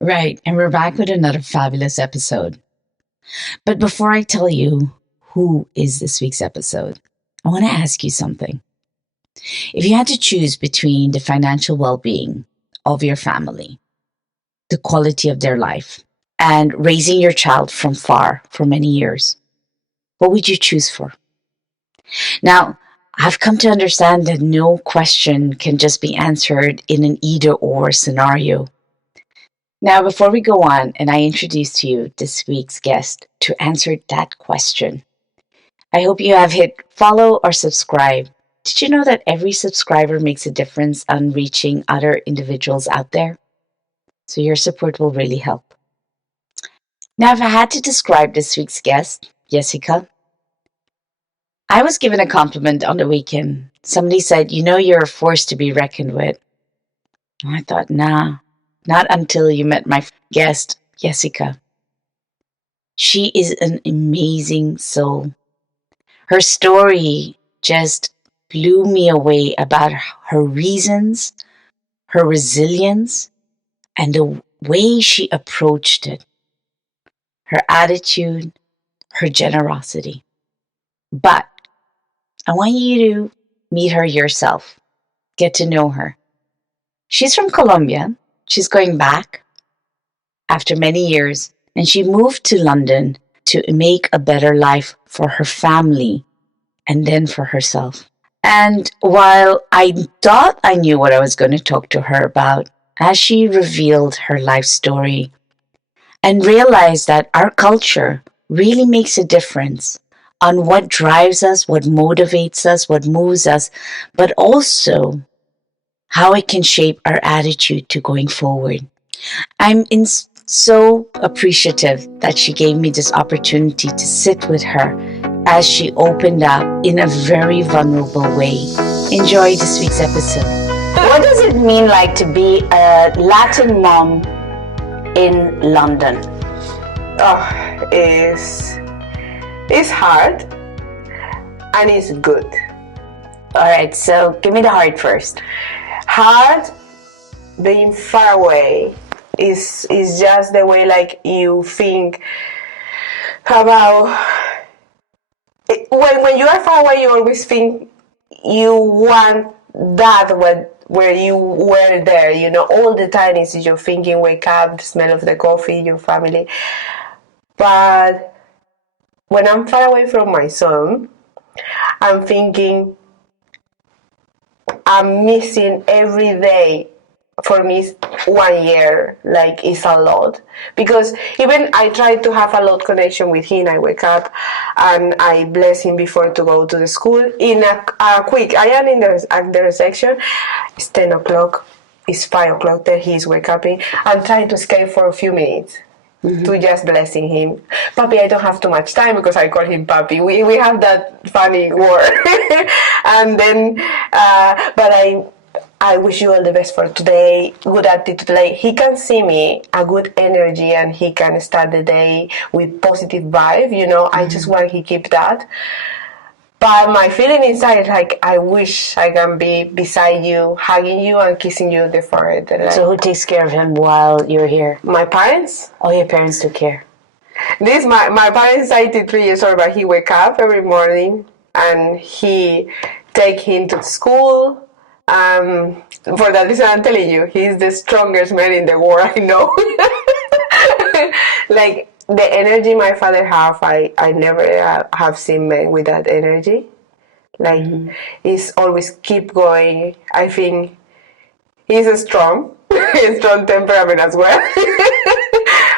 Right, and we're back with another fabulous episode. But before I tell you who is this week's episode, I want to ask you something. If you had to choose between the financial well being of your family, the quality of their life, and raising your child from far for many years, what would you choose for? Now, I've come to understand that no question can just be answered in an either or scenario. Now, before we go on and I introduce to you this week's guest to answer that question, I hope you have hit follow or subscribe. Did you know that every subscriber makes a difference on reaching other individuals out there? So your support will really help. Now, if I had to describe this week's guest, Yesica, I was given a compliment on the weekend. Somebody said, you're a force to be reckoned with. And I thought, nah, not until you met my guest, Yesica. She is an amazing soul. Her story just blew me away about her reasons, her resilience, and the way she approached it. Her attitude, her generosity. But I want you to meet her yourself. Get to know her. She's from Colombia. She's going back after many years, and she moved to London to make a better life for her family and then for herself. And while I thought I knew what I was going to talk to her about, as she revealed her life story and realized that our culture really makes a difference on what drives us, what motivates us, what moves us, but also how it can shape our attitude to going forward. I'm so appreciative that she gave me this opportunity to sit with her as she opened up in a very vulnerable way. Enjoy this week's episode. What does it mean like to be a Latin mom in London? Oh, it's hard and it's good. All right, so give me the hard first. Hard, being far away is just the way like you think about. When you are far away, you always think you want that where you were there, all the time is you're thinking, wake up, the smell of the coffee, your family. But when I'm far away from my son, I'm thinking I'm missing every day. For me, 1 year, like, is a lot. Because even I try to have a lot connection with him. I wake up and I bless him before to go to the school. In a quick, I am in the section. It's 10 o'clock. It's 5 o'clock that he's wake up. I'm trying to escape for a few minutes. Mm-hmm. To just blessing him. Papi, I don't have too much time because I call him Papi. We have that funny word. And then, but I wish you all the best for today. Good attitude today. He can see me, a good energy, and he can start the day with positive vibe. Mm-hmm. I just want he keep that. But my feeling inside is like, I wish I can be beside you, hugging you and kissing you on the forehead. Like, so who takes care of him while you're here? My parents. Oh, your parents took care. My parents are 83 years old, but he wake up every morning and he take him to school. For that reason, I'm telling you, he's the strongest man in the world, I know. Like, the energy my father have, I never have seen men with that energy. Like, mm-hmm. He's always keep going. I think he's a strong temperament as well.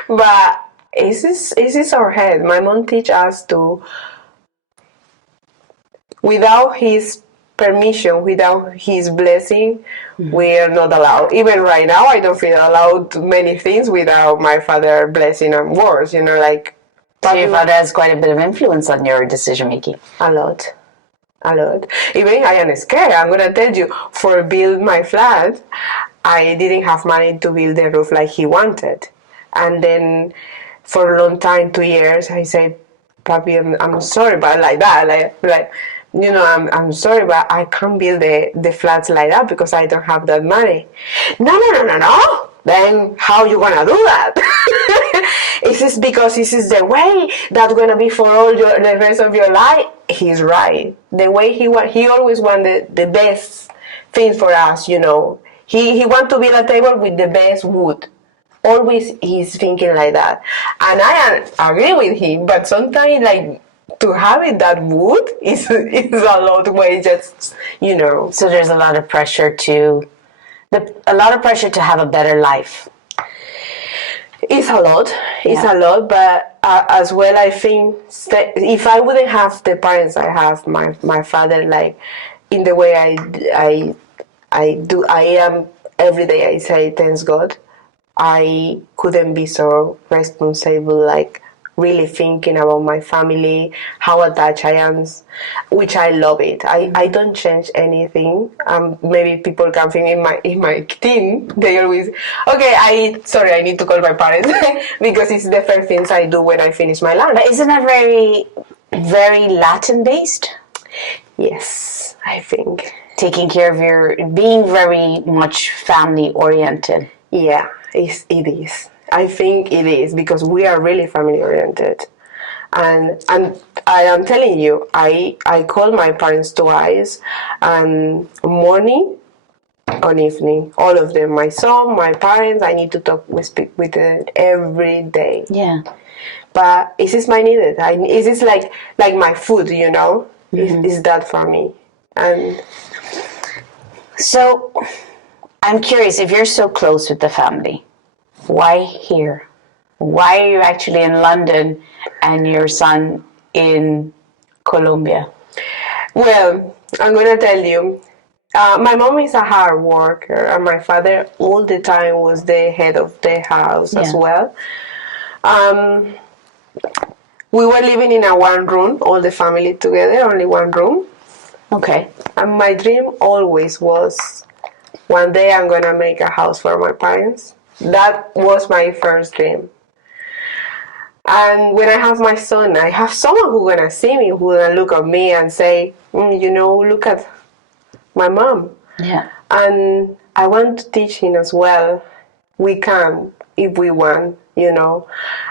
But it's our head. My mom teach us to, without his permission, without his blessing, mm-hmm. we are not allowed. Even right now, I don't feel allowed to many things without my father blessing and words. Like. So your father has quite a bit of influence on your decision making. A lot. Even I am scared. I'm gonna tell you, for build my flat, I didn't have money to build the roof like he wanted, and then for a long time, 2 years, I say, Papi, I'm sorry, but like that, like. I'm sorry, but I can't build the flats like that because I don't have that money. No. then how you gonna do that? Is this because this is the way that's gonna be for the rest of your life? He's right. The way he always wanted the best things for us, you know. He want to build a table with the best wood. Always he's thinking like that, and I agree with him. But sometimes, like, to have it that wood is a lot way, just, you know. So there's a lot of pressure to have a better life. It's a lot. It's a lot, but as well, I think if I wouldn't have the parents I have, my father, like, in the way I do, I am every day. I say thanks God. I couldn't be so responsible, like really thinking about my family, how attached I am, which I love it. I don't change anything. Maybe people can think in my team, they always, okay, I need to call my parents because it's the first things I do when I finish my lunch. But isn't that very, very Latin based? Yes, I think. Taking care of being very much family oriented. Yeah, it is. I think it is because we are really family oriented, and I am telling you, I call my parents twice, and morning, on evening, all of them, my son, my parents. I need to speak with them every day. Yeah, but it is my needed. It is like my food, you know. Is that for me? And so I'm curious, if you're so close with the family, why here? Why are you actually in London and your son in Colombia? Well, I'm going to tell you. My mom is a hard worker, and my father all the time was the head of the house as well. We were living in a one room, all the family together, only one room. Okay. And my dream always was, one day I'm going to make a house for my parents. That was my first dream. And when I have my son, I have someone who's going to see me, who's going to look at me and say, you know, look at my mom. Yeah. And I want to teach him as well. We can, if we want, you know.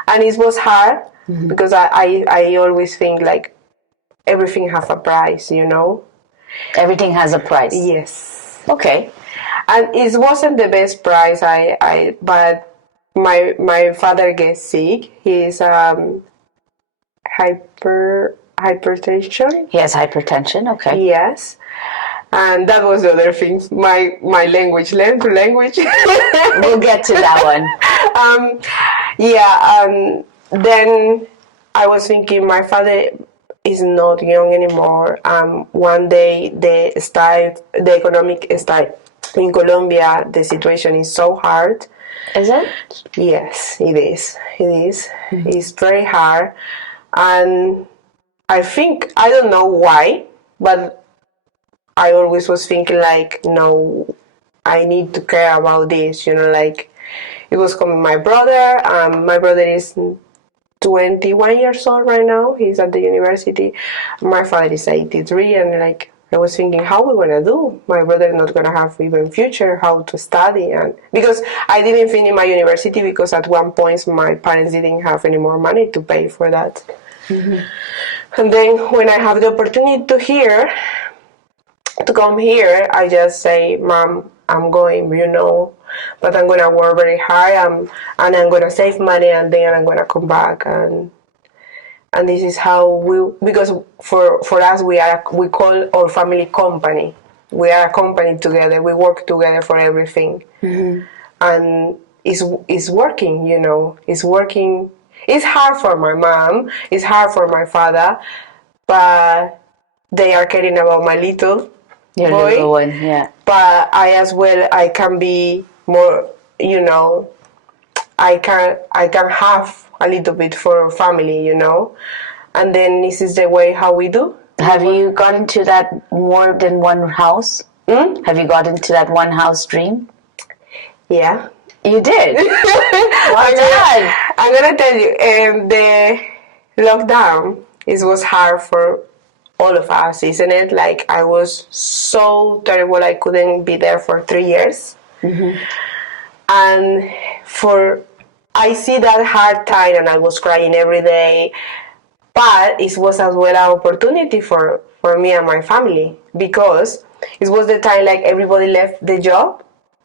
And it was hard because I always think, like, everything has a price, you know. Everything has a price. Yes. Okay. And it wasn't the best price, but my father gets sick. He's hypertension. He has hypertension, okay. Yes. And that was the other thing. My language, learn to language. We'll get to that one. Then I was thinking, my father is not young anymore. One day the economic style in Colombia, the situation is so hard. Is it? Yes, it is. It is. It's very hard. And I think, I don't know why, but I always was thinking, like, no, I need to care about this, you know, like, it was coming my brother. My brother is 21 years old right now. He's at the university. My father is 83, and, like, I was thinking, how are we gonna do? My brother is not gonna have even future, how to study, and because I didn't finish my university because at one point my parents didn't have any more money to pay for that. And then when I have the opportunity to come here, I just say, Mom, I'm going, you know, but I'm gonna work very hard, and I'm gonna save money, and then I'm gonna come back, and this is how because for us we call our family company. We are a company together. We work together for everything, and it's working. You know, it's working. It's hard for my mom. It's hard for my father, but they are caring about my little Your boy. little one, yeah. But I can be more. You know, I can have a little bit for family, you know, and then this is the way how we do. Have you got into that more than one house? Have you got into that one house dream? Yeah, you did. Well done. I'm gonna tell you, the lockdown, it was hard for all of us, isn't it? Like, I was so terrible. I couldn't be there for 3 years. And I see that hard time, and I was crying every day. But it was as well an opportunity for me and my family, because it was the time like everybody left the job,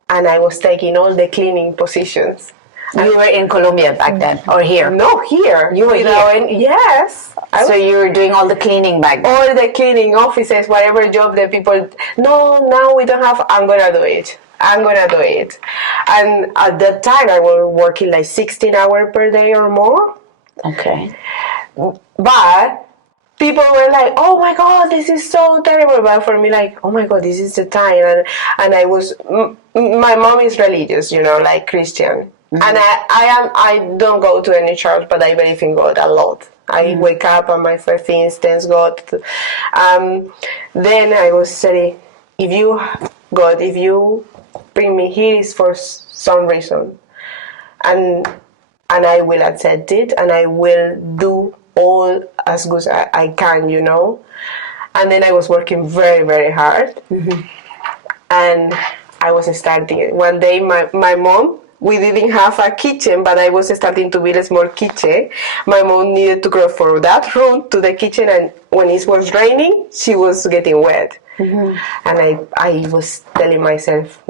and I was taking all the cleaning positions. You were in Colombia back then, or here? No, here. You were here? Yes. So you were doing all the cleaning back then? All the cleaning, offices, whatever job the people, no, now we don't have, I'm going to do it. And at that time, I was working like 16 hours per day or more. Okay. But people were like, oh my God, this is so terrible. But for me, like, oh my God, this is the time. And I was, my mom is religious, like Christian. Mm-hmm. And I don't go to any church, but I believe in God a lot. I wake up and my first thing is thanks God. Then I was saying, if you bring me here, it's for some reason. And I will accept it, and I will do all as good as I can, And then I was working very, very hard. Mm-hmm. And I was starting. One day, my mom, we didn't have a kitchen, but I was starting to build a small kitchen. My mom needed to go from that room to the kitchen, and when it was raining, she was getting wet. Mm-hmm. And I was telling myself,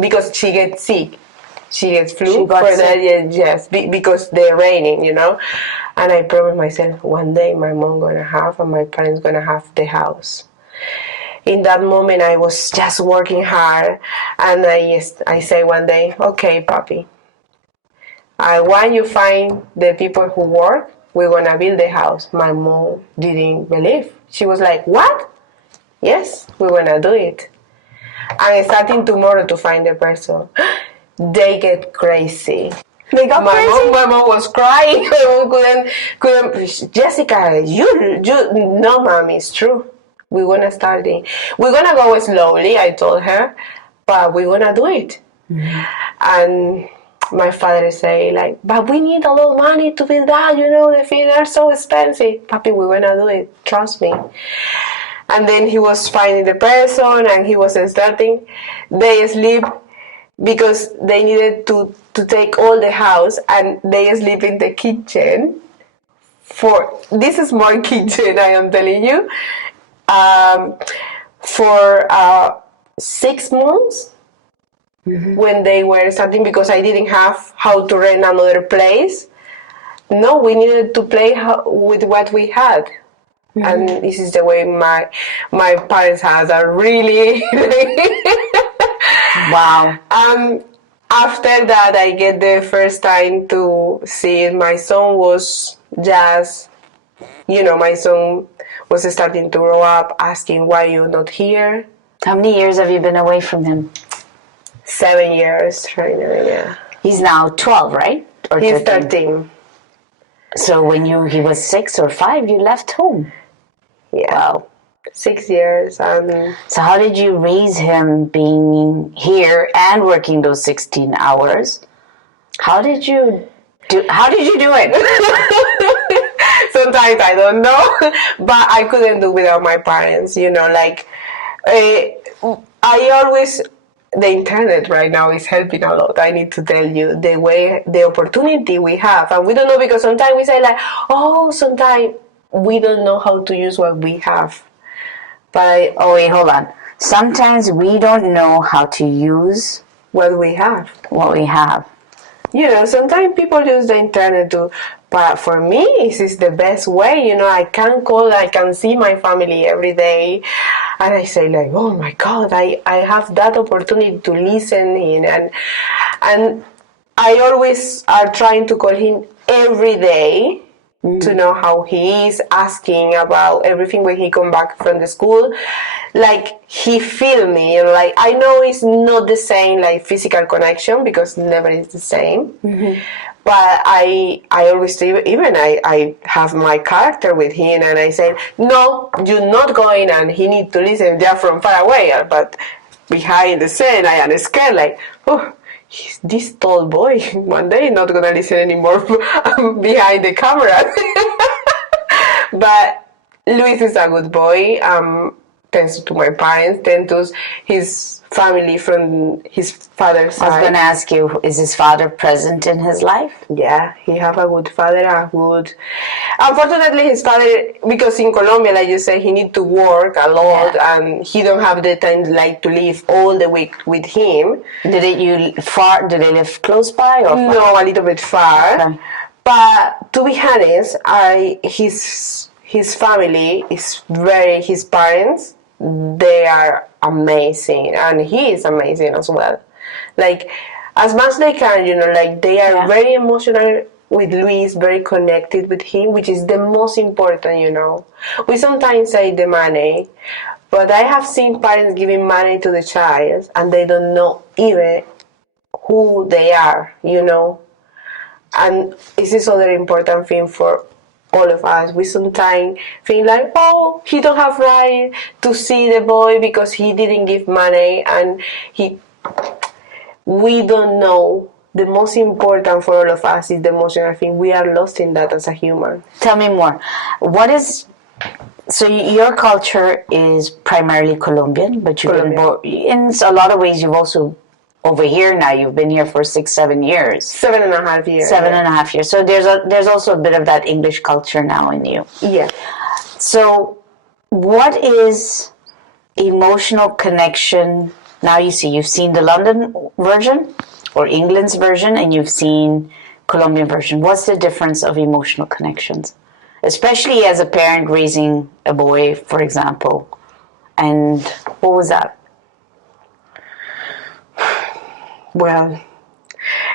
because she gets sick. She gets flu. She got sick. Yes, because they're raining, And I promised myself, one day my mom gonna have and my parents gonna have the house. In that moment, I was just working hard, and I say one day, okay, papi, I want you find the people who work. We're gonna build the house. My mom didn't believe. She was like, what? Yes, we're gonna do it. I'm starting tomorrow to find the person. They get crazy. They got crazy? My mom was crying. My mom couldn't. Yesica, you. No, mom, it's true. We're gonna start it. We're gonna go slowly, I told her, but we're gonna do it. Mm-hmm. And my father say like, but we need a lot of money to build that. The things are so expensive. Papi, we're gonna do it. Trust me. And then he was finding the person, and he was starting. They sleep. Because they needed to take all the house, and they sleep in the kitchen for this small kitchen, I am telling you, for 6 months. Mm-hmm. When they were starting, because I didn't have how to rent another place. No, we needed to play with what we had. Mm-hmm. And this is the way my parents had a really wow. After that, I get the first time to see it. My son was just, my son was starting to grow up, asking, why you're not here? How many years have you been away from him? 7 years right now, yeah. He's now 12, right? Or he's 13. So when he was 6 or 5, you left home? Yeah. Wow. 6 years. So how did you raise him being here and working those 16 hours? How did you do it? Sometimes I don't know, but I couldn't do without my parents, the internet right now is helping a lot. I need to tell you the opportunity we have, and we don't know, because sometimes we say like, sometimes we don't know how to use what we have. But wait, hold on. Sometimes we don't know how to use what we have. Sometimes people use the internet to, but for me, this is the best way. I can call, I can see my family every day, and I say like, oh my God, I have that opportunity to listen in, and I always are trying to call him every day. To know how he is, asking about everything when he come back from the school. Like, he feel me, like, I know it's not the same, like, physical connection, because never is the same. Mm-hmm. But I always say, even I have my character with him, and I say, no, you're not going, and he need to listen just from far away. But behind the scene, I am scared, like, he's this tall boy. One day, not gonna listen anymore behind the camera. But Luis is a good boy. thanks to my parents, thanks to his family from his father's side. I was going to ask you, is his father present in his life? Yeah, he have a good father, Unfortunately, his father, because in Colombia, like you say, he need to work a lot, and he don't have the time like to live all the week with him. Do they live close by or far? No, a little bit far. Okay. But to be honest, his family is his parents, they are amazing, and he is amazing as well. Like, as much they can, like, they are very emotional with Luis, very connected with him, which is the most important, We sometimes say the money, but I have seen parents giving money to the child, and they don't know even who they are, And this is other important thing for all of us. We sometimes think like, oh, he don't have right to see the boy because he didn't give money, and we don't know. The most important for all of us is the emotional thing. We are lost in that as a human. Tell me more. So your culture is primarily Colombian, but you've been born, in a lot of ways you've also, over here now, you've been here for 6-7 years. 7.5 years. 7.5 years. So there's also a bit of that English culture now in you. Yeah. So what is emotional connection? Now you've seen the London version or England's version, and you've seen Colombian version. What's the difference of emotional connections? Especially as a parent raising a boy, for example. And what was that? Well,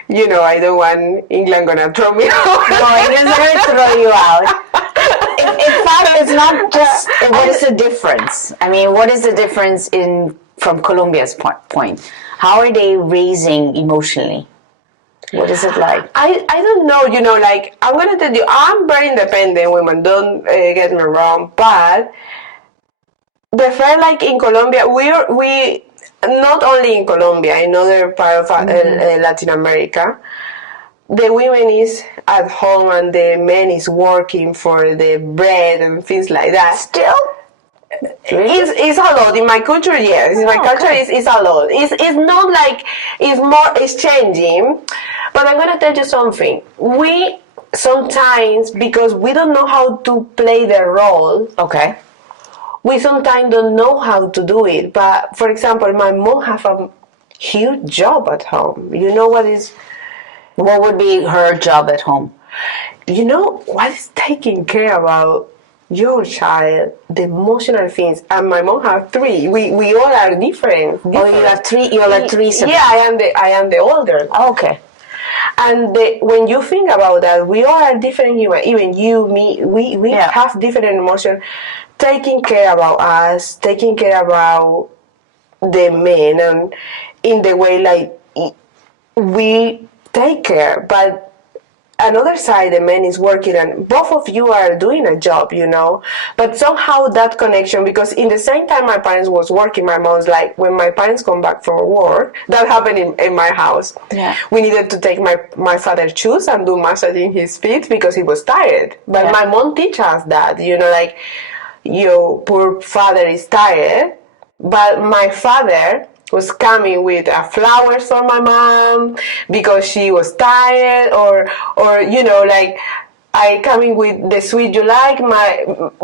I don't want England gonna throw me out. No, England's gonna throw you out. In fact, it's not just, what is the difference? I mean, what is the difference from Colombia's point? How are they raising emotionally? What is it like? I don't know, like, I'm going to tell you, I'm very independent woman, don't get me wrong, but the fact, like, in Colombia, we not only in Colombia, in other part of Latin America, the women is at home and the men is working for the bread and things like that. Still? It's a lot in my culture. Yes, in my culture it's a lot. It's not like it's changing, but I'm gonna tell you something. We sometimes, because we don't know how to play the role. Okay. We sometimes don't know how to do it. But for example, my mom have a huge job at home. You know what is? What would be her job at home? What is taking care about your child, the emotional things, and my mom have 3. We all are different. Oh, you have 3. You all have 3 siblings. Yeah, I am the older. Oh, okay. And when you think about that, we all are different human. Even you, me, we have different emotions. Taking care about us, taking care about the men, and in the way like we take care, but another side, the man is working, and both of you are doing a job, but somehow that connection, because in the same time my parents was working, my mom's like, when my parents come back from work, that happened in my house. We needed to take my father's shoes and do massaging his feet because he was tired, but my mom teach us that, like, your poor father is tired, but my father was coming with flowers for my mom because she was tired, or like, I coming with the sweet you like,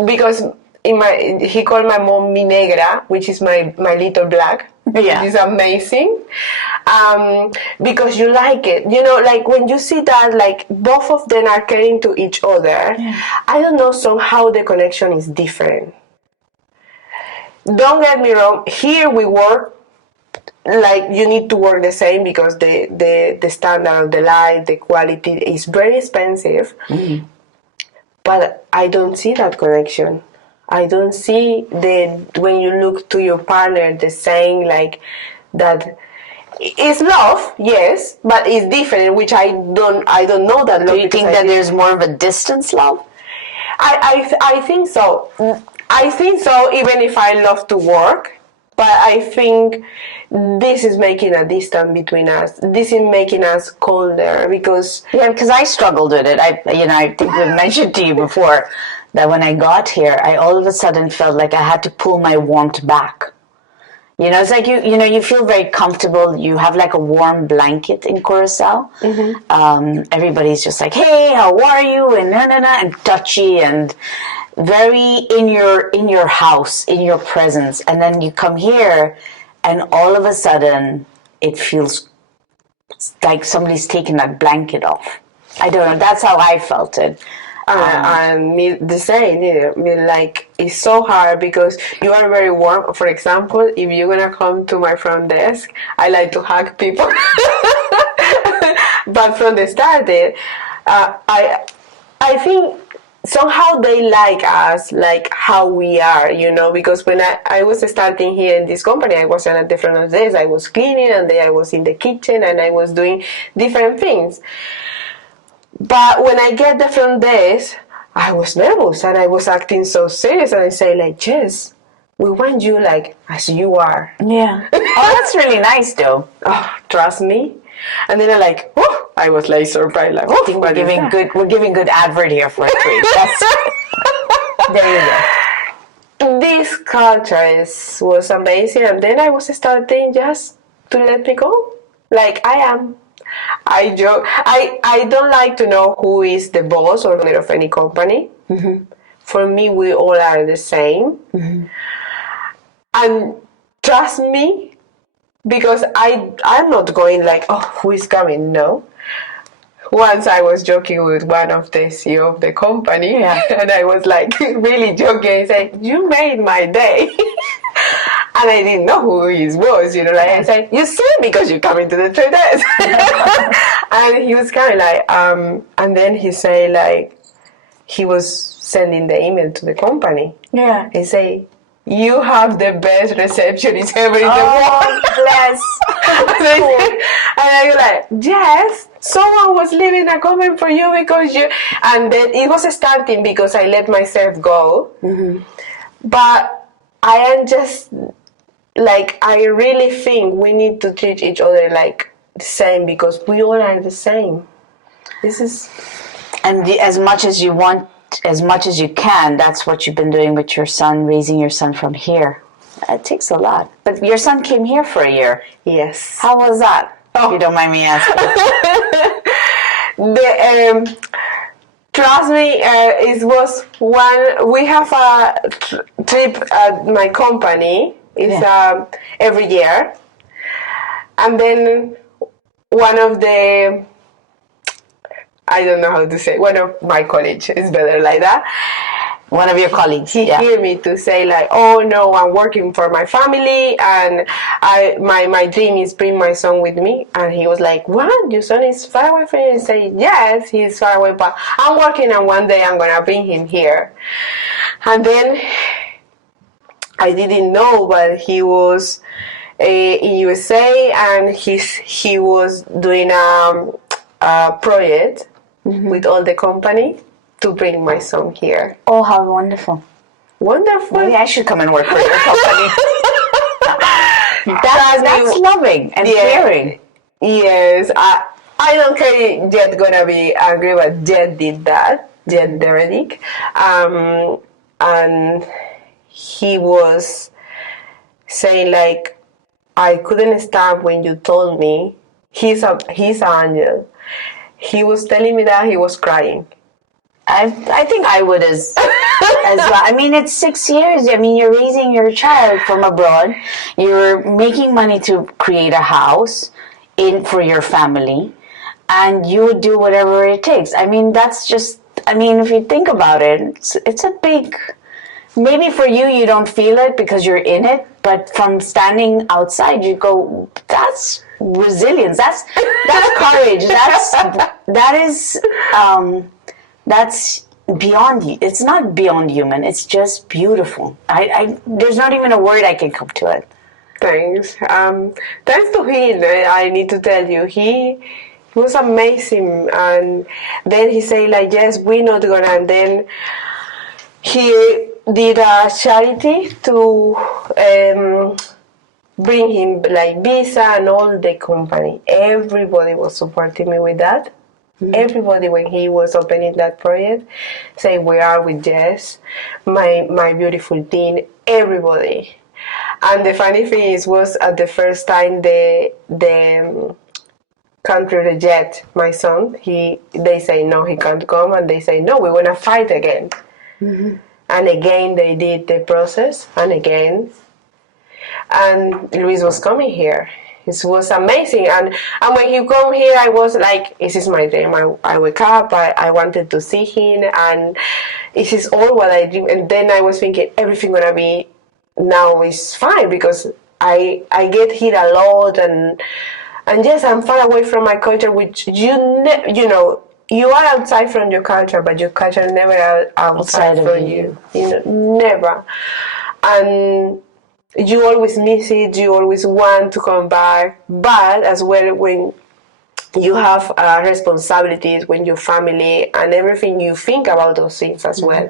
because he called my mom mi negra, which is my little black, which is amazing, because you like it, like when you see that, like, both of them are caring to each other. I don't know, somehow the connection is different. Don't get me wrong, here we work like you need to work the same because the standard of the life, the quality is very expensive. But I don't see that connection. I don't see when you look to your partner, the same, like, that. It's love, yes, but it's different, which I don't know that love. Do you think that there's more of a distance love? I think so. I think so, even if I love to work. But I think this is making a distance between us. This is making us colder because... Yeah, because I struggled with it. I think we mentioned to you before that when I got here, I all of a sudden felt like I had to pull my warmth back. You know, it's like you feel very comfortable. You have like a warm blanket in Curacao. Everybody's just like, "Hey, how are you?" and and touchy and very in your house, in your presence. And then you come here, and all of a sudden, it feels like somebody's taking that blanket off. I don't know. That's how I felt it. And me the same. Like, it's so hard because you are very warm. For example, if you're gonna come to my front desk, I like to hug people. But from the start, I think somehow they like us, like how we are, because when I was starting here in this company, I was on a different days. I was cleaning, and then I was in the kitchen, and I was doing different things. But when I get the front desk, I was nervous, and I was acting so serious, and I say like, Jess, we want you like as you are. Yeah. Oh, that's really nice though. Oh, trust me. And then I was like surprised, like, I think we're giving good advert here for a tweet. There you go. This culture was amazing, and then I was starting just to let me go, like I am. I joke. I don't like to know who is the boss or leader of any company. Mm-hmm. For me, we all are the same. Mm-hmm. And trust me, because I'm not going like, oh, who is coming? No. Once I was joking with one of the CEO of the company, and I was like really joking. I said, "You made my day." And I didn't know who he was, like I said, "You see, because you're coming to the traders." And he was kind of like, and then he said, like, he was sending the email to the company. Yeah. He said, "You have the best receptionist ever in the world." Oh, bless. And I was like, "Yes, someone was leaving a comment for you because you..." And then it was starting because I let myself go. Mm-hmm. But I am just... like, I really think we need to treat each other like the same, because we all are the same. This is... And as much as you want, as much as you can, that's what you've been doing with your son, raising your son from here. It takes a lot. But your son came here for a year. Yes. How was that? If you don't mind me asking. Trust me, it was one... We have a trip at my company. It's every year. And then one of the... I don't know how to say. One of my colleagues is better like that. One of your colleagues. He heard me to say like, "Oh no, I'm working for my family, and my dream is bring my son with me." And he was like, "What? Your son is far away from you?" I say, "Yes, he's far away, but I'm working, and one day I'm gonna bring him here." And then I didn't know, but he was in USA, and he was doing a project with all the company to bring my son here. Oh, how wonderful. Wonderful. Maybe I should come and work for your company. That's loving and caring. Yes. I don't care Jet gonna be angry, but Jet did that. Jet Deredick. And he was saying like, "I couldn't stand when you told me he's an angel." He was telling me that, he was crying. I think I would as well. I mean, it's 6 years. I mean, you're raising your child from abroad. You're making money to create a house for your family, and you would do whatever it takes. I mean, that's just... I mean, if you think about it, it's a big... Maybe for you, you don't feel it because you're in it, but from standing outside, you go, "That's resilience. That's courage. That's beyond. It's not beyond human. It's just beautiful. There's not even a word I can come to it." Thanks. Thanks to him. I need to tell you, he was amazing. And then he said like, "Yes, we're not gonna." And then he did a charity to bring him like visa, and all the company. Everybody was supporting me with that. Everybody, when he was opening that project, say we are with Jess, my beautiful teen, everybody. And the funny thing is, was at the first time the country reject my son. They say no, he can't come, and they say no, we want to fight again. And again they did the process, and again, and Luis was coming here. It was amazing, and when he come here, I was like, this is my dream. I wake up, I wanted to see him, and this is all what I do. And then I was thinking everything gonna be now is fine, because I get here a lot, and yes, I'm far away from my culture, which you know, you are outside from your culture, but your culture never outside from you. You know, never. And you always miss it, you always want to come back, but as well when you have responsibilities, when your family and everything, you think about those things as well.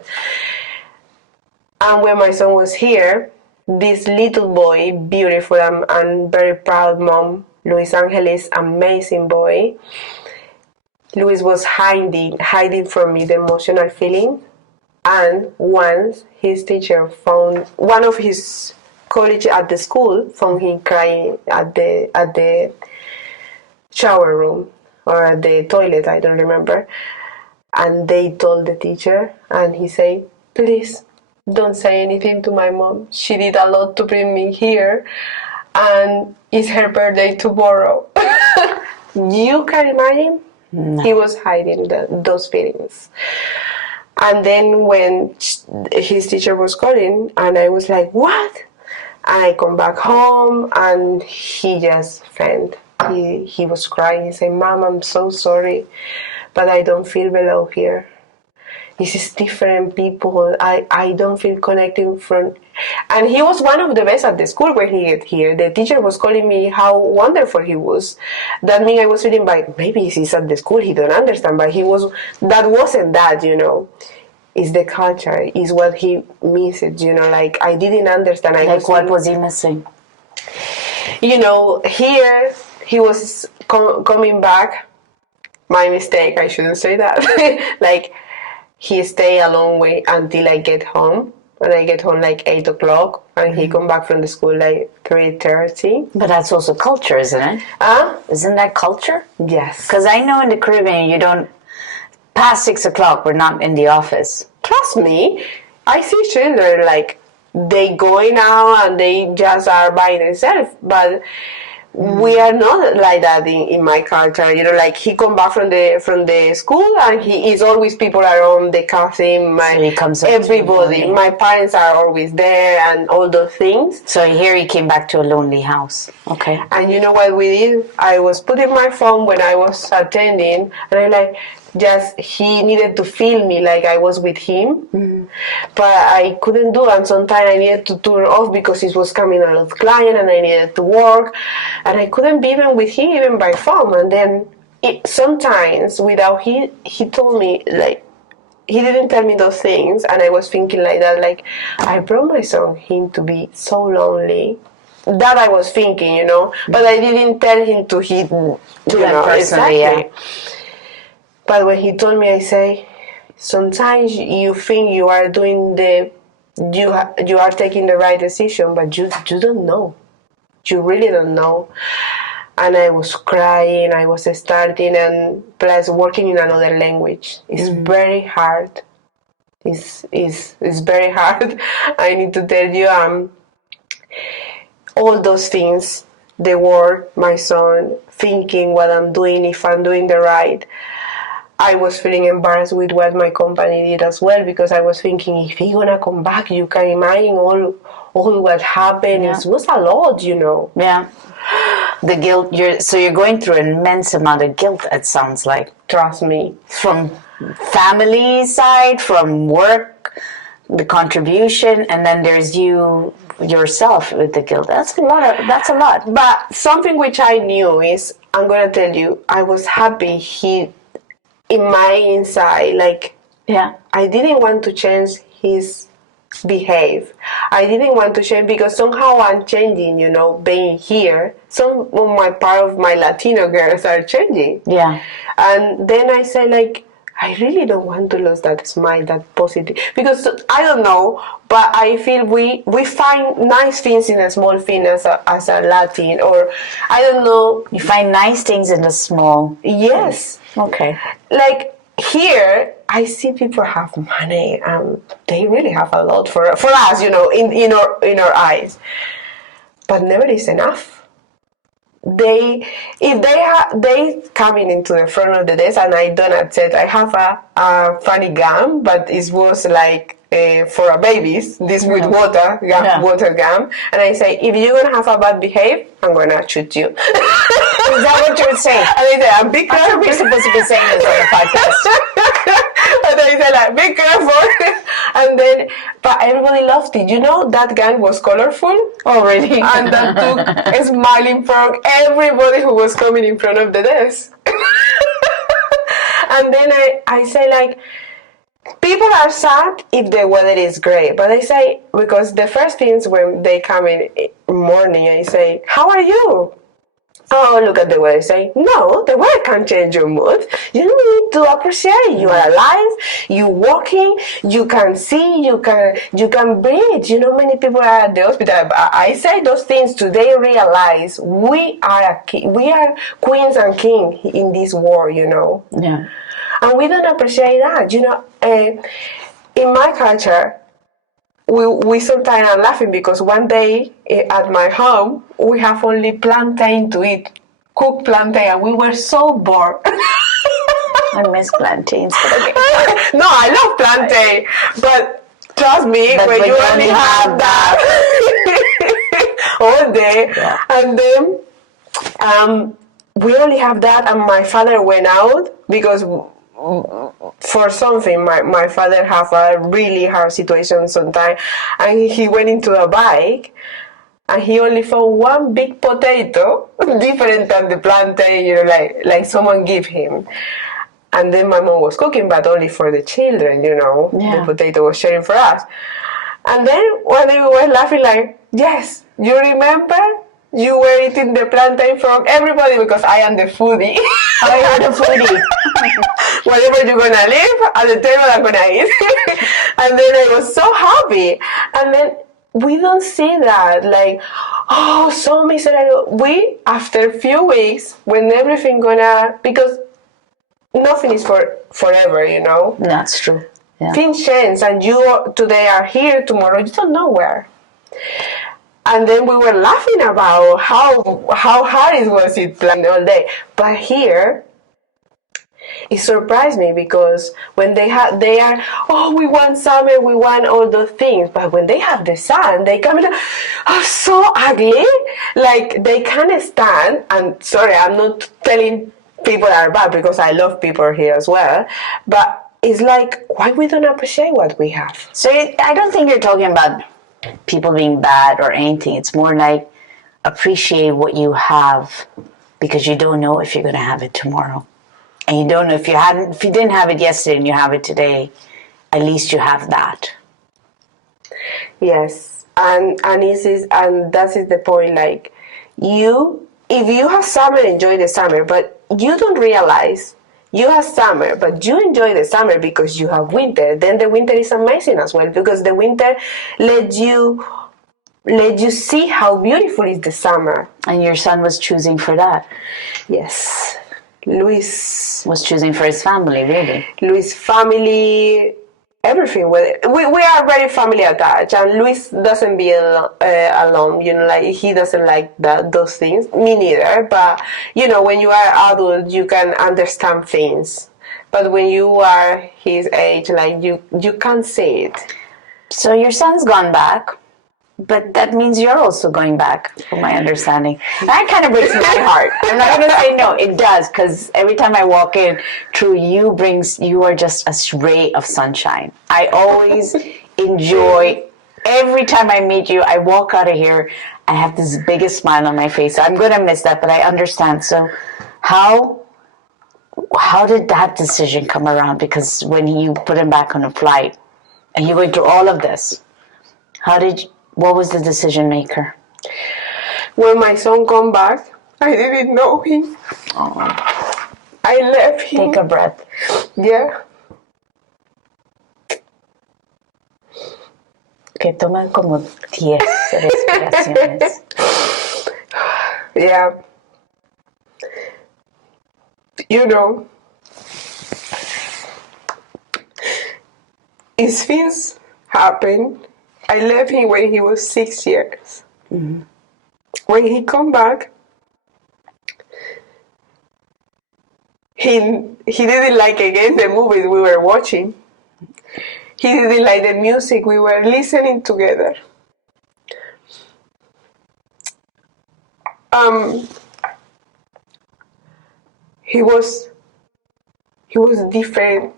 And when my son was here, this little boy, beautiful and very proud mom, Luis Angeles, amazing boy, Luis was hiding from me the emotional feeling. And once his teacher found one of his colleagues at the school, found him crying at the shower room or at the toilet, I don't remember. And they told the teacher, and he said, please don't say anything to my mom. She did a lot to bring me here, and it's her birthday tomorrow. You can imagine? No. He was hiding those feelings. And then when his teacher was calling, and I was like, what? And I come back home, and he just fainted. He was crying. He said, Mom, I'm so sorry, but I don't feel below here. This is different people. I don't feel connected from... And he was one of the best at the school when he got here. The teacher was calling me how wonderful he was. That means I was feeling like, maybe he's at the school, he don't understand. But that wasn't that, you know. It's the culture, is what he misses, you know. Like, I didn't understand. What was he missing? You know, here, he was coming back. My mistake, I shouldn't say that. Like, he stay a long way until I get home. And I get home like 8 o'clock, and he come back from the school like 3:30. But that's also culture, isn't it? Isn't that culture? Yes. Because I know in the Caribbean, you don't... Past 6 o'clock, we're not in the office. Trust me, I see children like they going out and they just are by themselves, but we are not like that in my culture. You know, like he come back from the school, and he is always people around, the cousin, so he comes everybody. My parents are always there, and all those things. So here he came back to a lonely house. Okay. And you know what we did? I was putting my phone when I was attending, and I like... Just he needed to feel me like I was with him, but I couldn't do it. And sometimes I needed to turn off because it was coming a lot of client, and I needed to work, and I couldn't be even with him even by phone. And then sometimes without he told me, like, he didn't tell me those things, and I was thinking like that, like I brought my son him to be so lonely. That I was thinking, you know, but I didn't tell him to that personally. Exactly. Yeah. But when he told me, I say, sometimes you think you are doing you are taking the right decision, but you don't know. You really don't know. And I was crying, I was starting, and plus working in another language. It's very hard. It's very hard. I need to tell you, all those things, the work, my son, thinking what I'm doing, if I'm doing the right. I was feeling embarrassed with what my company did as well, because I was thinking, if he's gonna come back, you can imagine all what happened. Yeah. It was a lot, you know. Yeah. The guilt. You're going through an immense amount of guilt, it sounds like. Trust me. From family side, from work, the contribution, and then there's yourself with the guilt. That's a lot. But something which I knew is, I'm gonna tell you, I was happy in my inside, like, yeah, I didn't want to change his behave. I didn't want to change because somehow I'm changing, being here. Some of part of my Latino girls are changing. Yeah. And then I say, like, I really don't want to lose that smile, that positive. Because I don't know, but I feel we find nice things in a small thing as a Latin, or I don't know. You find nice things in the small. Yes. Okay. Like here, I see people have money, and they really have a lot for us, in our eyes. But never is enough. They coming into the front of the desk, and I don't accept. I have a funny gum, but it was like for a babies. This with water gum, and I say, if you're gonna have a bad behave, I'm gonna shoot you. Is that what you would say? And I say, I'm big careful. You're supposed to be saying this on the podcast. And then I said, like, be careful. And then, but everybody loved it. That gun was colorful. Oh, really? And that took a smiling from everybody who was coming in front of the desk. And then I say, like, people are sad if the weather is great. But I say, because the first things when they come in morning, I say, how are you? Oh, look at the weather. Say, no, the weather can't change your mood. You need to appreciate you are alive, you walking, you can see, you can breathe. Many people are at the hospital. I say those things to they realize we are queens and king in this world. Yeah. And we don't appreciate that. In my culture, we sometimes are laughing because one day at my home we have only plantain to eat, cooked plantain, and we were so bored. I miss plantains. Okay. No, I love plantain, but trust me, when you only have that all day, and then we only have that, and my father went out because for something, my father have a really hard situation sometimes, and he went into a bike, and he only found one big potato, different than the plantain, like someone gave him. And then my mom was cooking, but only for the children, The potato was sharing for us. And then one day we were laughing, like, yes, you remember? You were eating the plantain from everybody because I am the foodie. I am the foodie. Whatever you're gonna leave at the table, I'm gonna eat. And then I was so happy. And then we don't see that, like, oh, so miserable. We, after a few weeks, when everything because nothing is forever, That's true. Yeah. Things change, and you today are here, tomorrow you don't know where. And then we were laughing about how hard it was to plan all day. But here, it surprised me because when they are, we want summer, we want all those things. But when they have the sun, they come in, so ugly. Like, they can't stand. And sorry, I'm not telling people are bad because I love people here as well. But it's like, why we don't appreciate what we have? So I don't think you're talking about people being bad or anything. It's more like appreciate what you have because you don't know if you're going to have it tomorrow, and you don't know if you didn't have it yesterday and you have it today, at least you have that. Yes, and that is the point. Like, if you have summer, enjoy the summer, but you don't realize you have summer, but you enjoy the summer because you have winter. Then the winter is amazing as well because the winter lets you see how beautiful is the summer. And your son was choosing for that. Yes, Luis was choosing for his family, really. Luis' family, everything. We are very family attached, and Luis doesn't be alone. Like, he doesn't like those things. Me neither. But when you are adult, you can understand things. But when you are his age, like, you can't see it. So your son's gone back, but that means you're also going back, from my understanding. That kind of breaks my heart. I'm not going to say no, it does, because every time I walk in, through you are just a ray of sunshine. I always enjoy, every time I meet you, I walk out of here, I have this biggest smile on my face. I'm going to miss that, but I understand. So how did that decision come around? Because when you put him back on a flight, and you're going through all of this, What was the decision maker? When my son come back, I didn't know him. Oh. I left him. Take a breath. Yeah. Que toman como 10 respiraciones. Yeah. You know, these things happen. I left him when he was 6 years. Mm-hmm. When he come back, he didn't like again the movies we were watching. He didn't like the music we were listening together. He was different.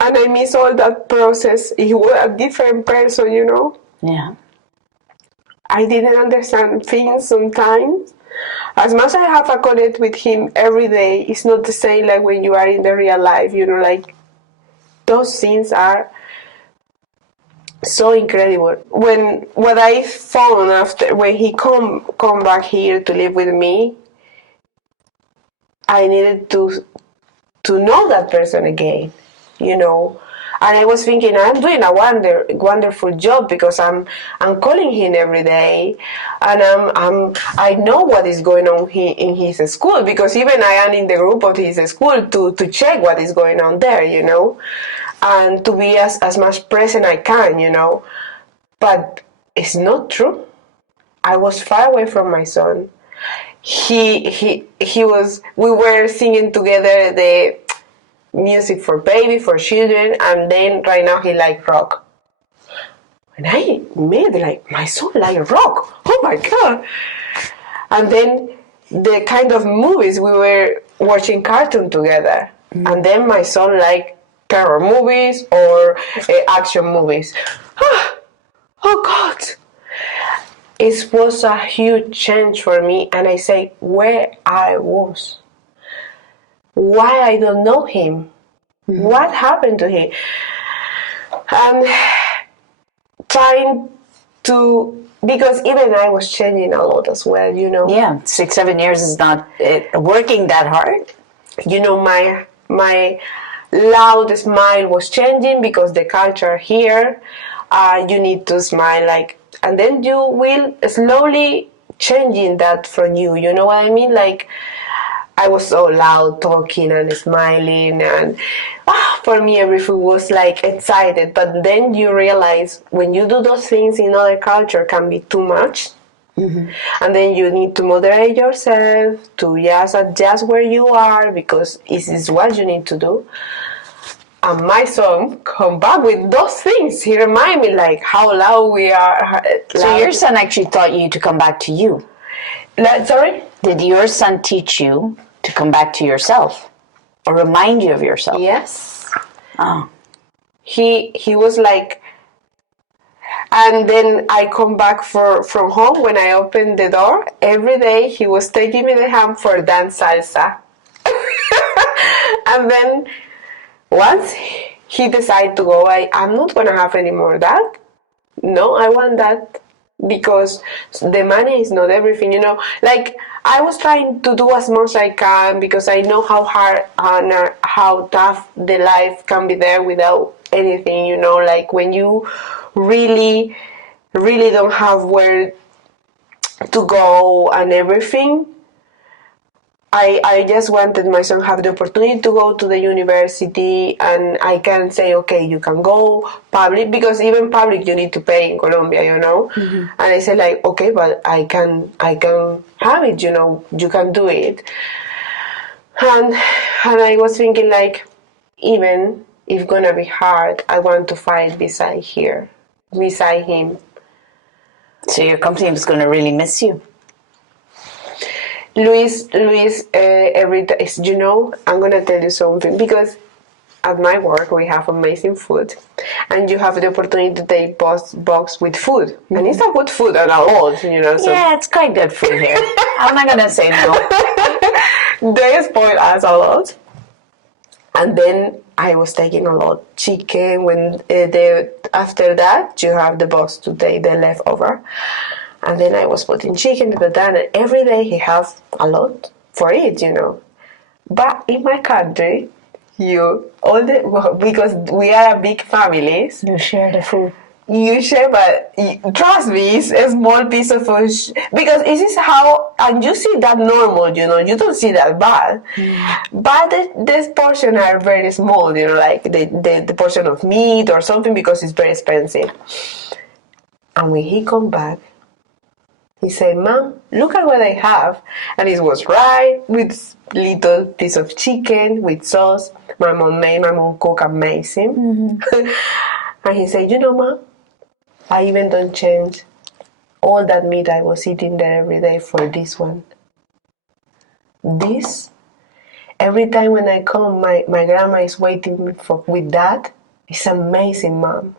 And I miss all that process. He was a different person, you know? Yeah. I didn't understand things sometimes. As much as I have a connect with him every day, it's not the same like when you are in the real life, you know, like those scenes are so incredible. What I found after when he come back here to live with me, I needed to know that person again, you know. And I was thinking, I'm doing a wonderful job because I'm calling him every day, and I know what is going on in his school, because even I am in the group of his school to check what is going on there, you know, and to be as much present I can, you know. But it's not true. I was far away from my son. We were singing together the music for baby, for children, and then right now he like rock. And I made like, my son like rock. Oh my God. And then the kind of movies we were watching cartoon together. Mm-hmm. And then my son like terror movies or action movies. Oh God. It was a huge change for me, and I say where I was. Why I don't know him? Mm-hmm. What happened to him? And trying to, because even I was changing a lot as well, you know. Yeah, 6-7 years is not working that hard. You know, my loud smile was changing because the culture here, you need to smile like, and then you will slowly changing that from you. You know what I mean? Like, I was so loud talking and smiling, and for me everything was like excited. But then you realize when you do those things in other culture can be too much. Mm-hmm. And then you need to moderate yourself to just adjust where you are, because this is what you need to do. And my son come back with those things. He remind me like how loud we are. So your son actually taught you to come back to you. Sorry? Did your son teach you to come back to yourself or remind you of yourself? Yes. Oh. He was like, and then I come back from home. When I opened the door, every day he was taking me the hand for dance salsa. And then once he decided to go, I'm not going to have any more of that. No, I want that. Because the money is not everything, you know. Like, I was trying to do as much as I can, because I know how hard and how tough the life can be there without anything, you know. Like, when you really, really don't have where to go and everything, I just wanted my son to have the opportunity to go to the university, and I can say, okay, you can go public, because even public you need to pay in Colombia, you know. Mm-hmm. And I said like, okay, but I can have it, you know, you can do it. And I was thinking like, even if it's gonna be hard, I want to fight beside him. So your company is going to really miss you. Luis, every day, you know, I'm gonna tell you something, because at my work we have amazing food, and you have the opportunity to take box with food, mm-hmm. and it's a good food and a lot, you know. So. Yeah, it's quite good food here. I'm not gonna say no. They spoil us a lot, And then I was taking a lot chicken. When after that, you have the boss to take the leftover. And then I was putting chicken to the dan, and every day he has a lot for it, But in my country, because we are a big families. You share the food. You share, but trust me, it's a small piece of fish. Because this is how, and you see that normal, you don't see that bad. But this portion are very small, like the portion of meat or something, because it's very expensive. And when he come back, he said, "Mom, look at what I have." And it was rice with little piece of chicken with sauce. My mom cook amazing. Mm-hmm. And he said, Mom, I even don't change all that meat I was eating there every day for this one. This, every time when I come, my grandma is waiting with that. It's amazing, Mom.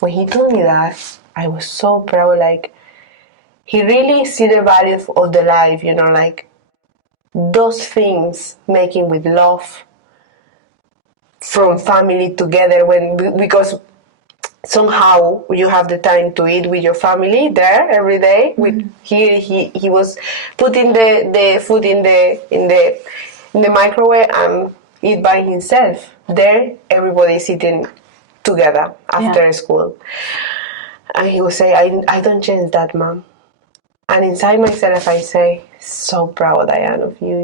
When he told me that, I was so proud, like, he really see the value of the life, like those things making with love from family together because somehow you have the time to eat with your family there every day. With here he was putting the food in the microwave and eat by himself. There everybody's eating together after school. And he would say, I don't change that, Mom. And inside myself, I say, so proud I am of you,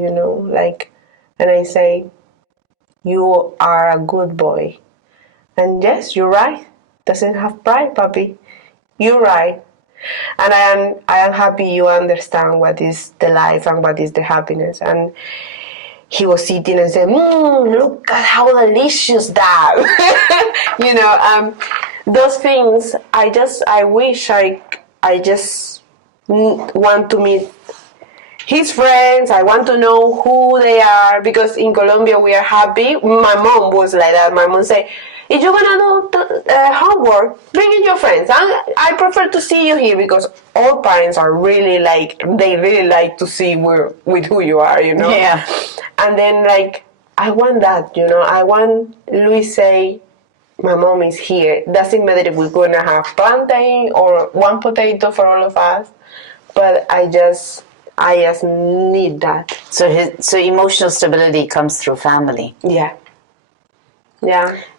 and I say, you are a good boy. And yes, you're right. Doesn't have pride, puppy. You're right. And I am happy you understand what is the life and what is the happiness. And he was eating and said, look at how delicious that. Those things, I wish I just want to meet his friends. I want to know who they are, because in Colombia we are happy. My mom was like that. My mom say, if you're gonna do homework, bring in your friends. I prefer to see you here, because all parents are really they really like to see with who you are, Yeah. And then I want that, I want Luis say, my mom is here. Doesn't matter if we're gonna have plantain or one potato for all of us. But I just need that. So emotional stability comes through family. Yeah.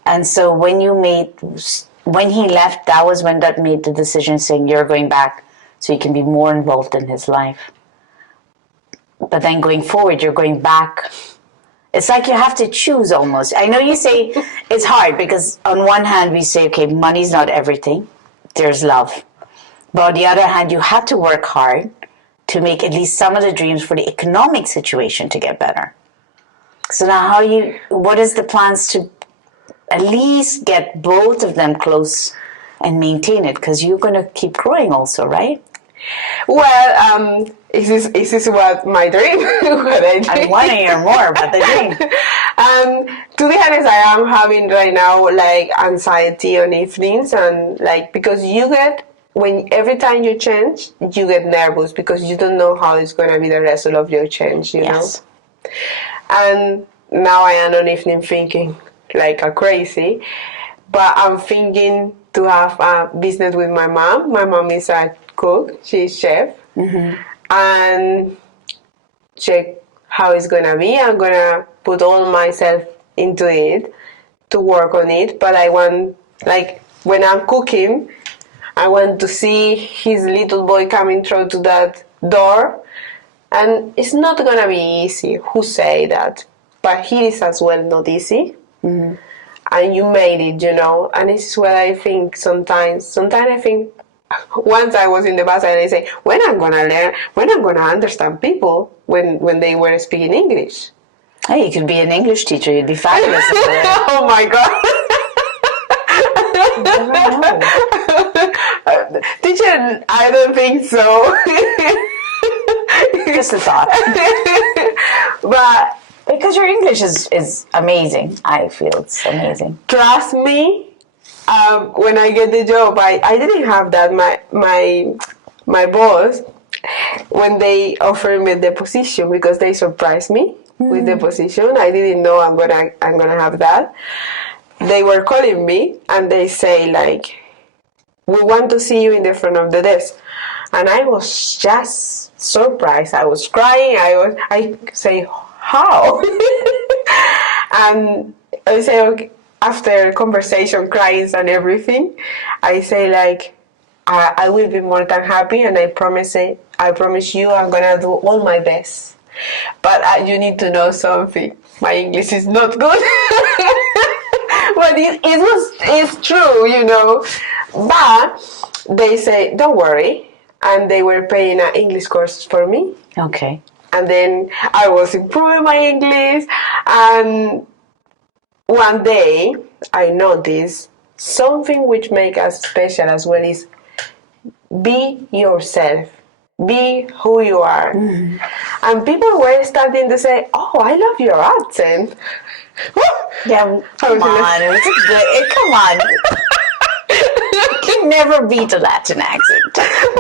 And so when he left, that was when that made the decision saying you're going back so you can be more involved in his life. But then going forward, you're going back. It's like you have to choose almost. I know you say it's hard because on one hand we say, okay, money's not everything. There's love. But on the other hand, you had to work hard to make at least some of the dreams for the economic situation to get better. So now what is the plans to at least get both of them close and maintain it? Because you're going to keep growing also, right? Well, this is what my dream. What I dream. I want to hear more about the dream. To be honest, I am having right now anxiety on evenings, and because you get, when every time you change, you get nervous because you don't know how it's going to be the result of your change, you know? And now I am on evening thinking like a crazy, but I'm thinking to have a business with my mom. My mom is a cook, she's chef, and check how it's going to be. I'm going to put all myself into it to work on it, but I want, when I'm cooking, I want to see his little boy coming through to that door, and it's not gonna be easy. Who say that? But he is as well not easy. And you made it, and this is what I think sometimes I think, once I was in the bus and I say, when I'm gonna learn, when I'm gonna understand people when they were speaking English. Hey, you could be an English teacher, you'd be fabulous. Oh my God. Teacher, I don't think so. Just a thought. But because your English is amazing. I feel it's amazing. Trust me, when I get the job, I didn't have that. My boss, when they offered me the position, because they surprised me, with the position. I didn't know I'm gonna have that. They were calling me and they say like, we want to see you in the front of the desk. And I was just surprised. I was crying. I say, how? And I say, okay, after conversation, crying and everything, I say like, I will be more than happy, and I promise you I'm gonna do all my best. But you need to know something. My English is not good. But it's true, you know. But they say, don't worry. And they were paying an English course for me. Okay. And then I was improving my English. And one day I noticed something which makes us special as well is be yourself. Be who you are. Mm-hmm. And people were starting to say, oh, I love your accent. Yeah, come on. It's good. Come on. You can never beat a Latin accent.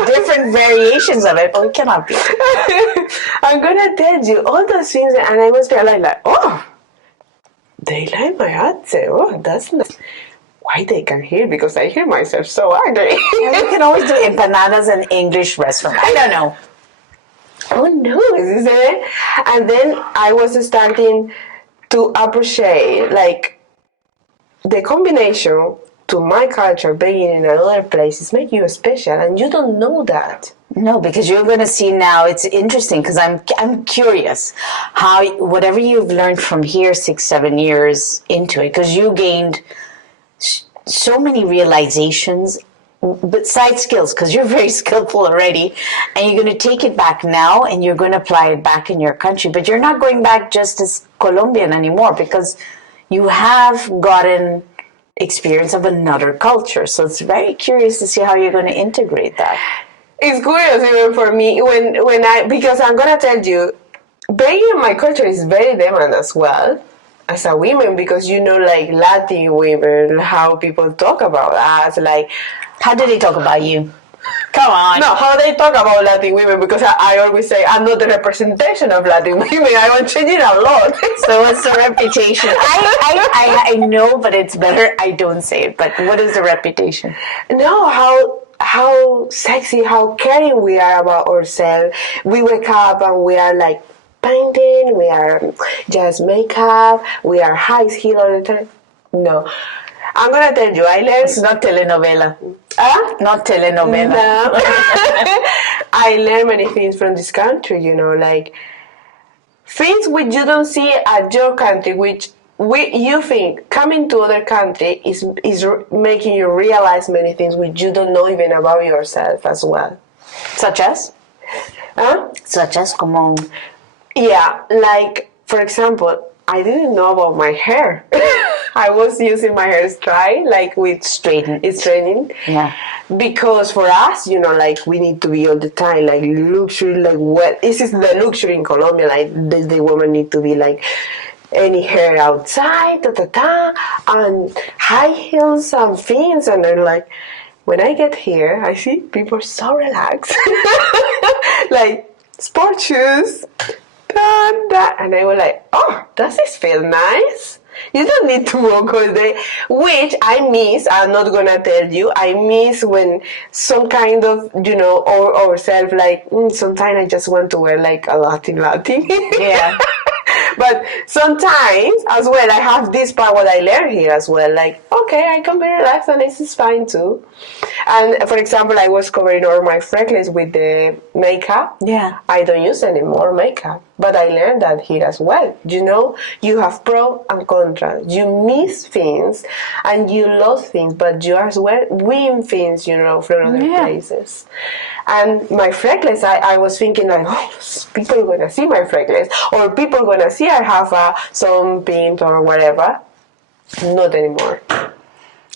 Different variations of it, but we cannot beat it. I'm going to tell you all those things, and I was like, oh, they like my accent. Oh, that's nice. Why they can hear? Because I hear myself so angry. We can always do empanadas in English restaurant. I don't know. Oh no, isn't it? And then I was starting to appreciate like the combination to my culture being in another place is make you special, and you don't know that. No, because you're going to see now. It's interesting because I'm curious how whatever you've learned from here 6-7 years into it, because you gained so many realizations besides skills, because you're very skillful already, and you're going to take it back now and you're going to apply it back in your country. But you're not going back just as Colombian anymore, because you have gotten experience of another culture. So it's very curious to see how you're going to integrate that. It's curious even for me because I'm going to tell you, being in my culture is very demanding as well. As a woman, because you know, like Latin women, how people talk about us, like how do they talk about you? Come on. No, how they talk about Latin women, because I always say I'm not the representation of Latin women. I am changing a lot. So what's the reputation? I know, but it's better I don't say it. But what is the reputation? No, how sexy, how caring we are about ourselves. We wake up and we are like painting, we are just makeup, we are high heel all the time. No. I'm going to tell you, I learned... It's not telenovela. Not telenovela. No. I learned many things from this country, you know, like things which you don't see at your country, which you think coming to other country is making you realize many things which you don't know even about yourself as well. Such as? Such as, como... Yeah, like, for example, I didn't know about my hair. I was using my hair dry, like with straightening. Yeah. Because for us, you know, like we need to be all the time, like luxury, like what? This is the luxury in Colombia. Like the woman need to be like any hair outside, and high heels and things. And I'm like, when I get here, I see people so relaxed, like sport shoes. And I was like, oh, does this feel nice? You don't need to walk all day, which I miss. I'm not gonna tell you. I miss when some kind of, you know, or ourselves, like, sometimes I just want to wear like a Latin. Yeah. But sometimes, as well, I have this part what I learned here as well. Like, okay, I can be relaxed and this is fine too. And for example, I was covering all my freckles with the makeup. Yeah. I don't use any more makeup. But I learned that here as well. You know, you have pro and contra. You miss things and you lose things, but you as well win things, you know, from other places. And my freckles, I was thinking like, oh, people are going to see my freckles, or people are going to see I have some paint or whatever. Not anymore.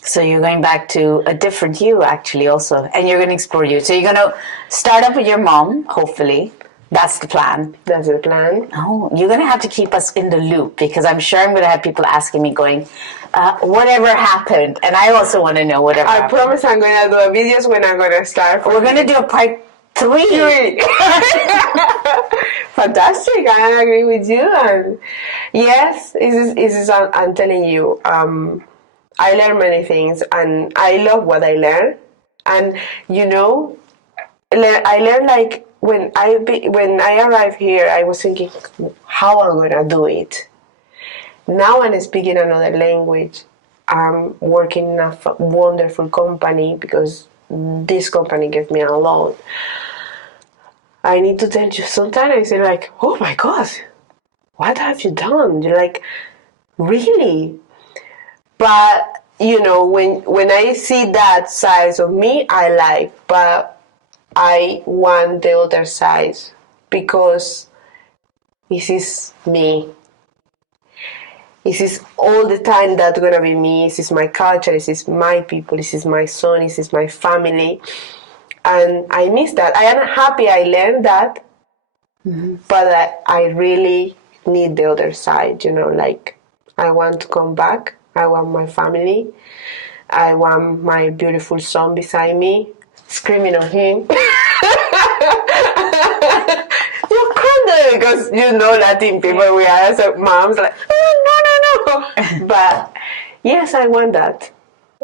So you're going back to a different you, actually, also. And you're going to explore you. So you're going to start up with your mom, hopefully. That's the plan. That's the plan. Oh, you're going to have to keep us in the loop, because I'm sure I'm going to have people asking me going, whatever happened? And I also want to know whatever happened. I promise I'm going to do a videos when I'm going to start. We're going to do a part 3. Fantastic. I agree with you. And yes, I'm telling you, I learned many things, and I love what I learned. And you know, I learned like when I arrived here, I was thinking, how am I gonna do it? Now I'm speaking another language. I'm working in a wonderful company because this company gave me a loan. I need to tell you, sometimes I say like, oh my God, what have you done? You're like, really? But, you know, when I see that side of me, I like, but I want the other side because this is me. This is all the time that's gonna be me. This is my culture. This is my people. This is my son. This is my family. And I miss that. I am happy I learned that, but I really need the other side. You know, like I want to come back. I want my family. I want my beautiful son beside me, screaming on him. You can't do it because you know Latin people, we are so moms like, oh, no. But yes, I want that.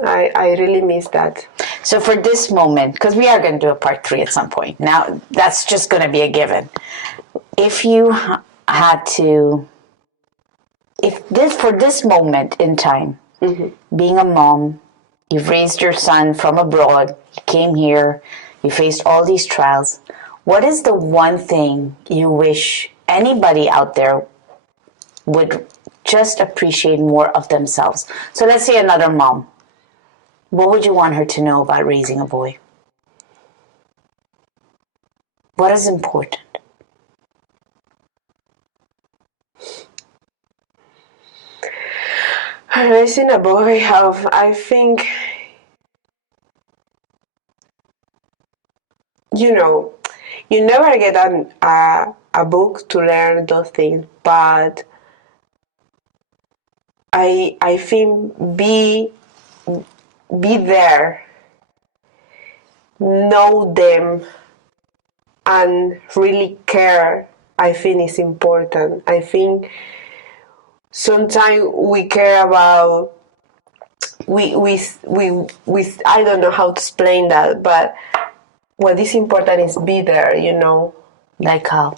I really miss that. So for this moment, because we are going to do a part 3 at some point. Now, that's just going to be a given. If you had to, for this moment in time, being a mom, you've raised your son from abroad, you came here, you faced all these trials. What is the one thing you wish anybody out there would just appreciate more of themselves? So let's say another mom. What would you want her to know about raising a boy? What is important? Raising a boy, I think, you know, you never get a book to learn those things, but I think be there, know them, and really care. I think is important. I think sometimes we care about we I don't know how to explain that, but what is important is be there. You know, Like how?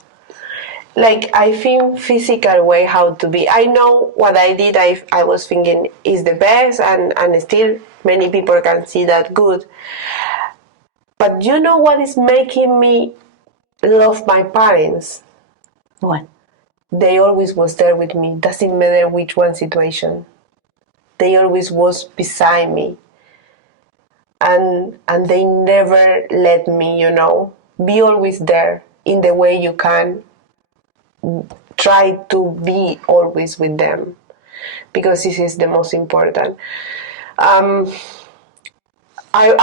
like I think physical way how to be. I know what I did. I was thinking is the best, and still many people can see that good. But you know what is making me love my parents? What? They always was there with me. Doesn't matter which one situation. They always was beside me. And they never let me, you know, be always there in the way you can. Try to be always with them because this is the most important. I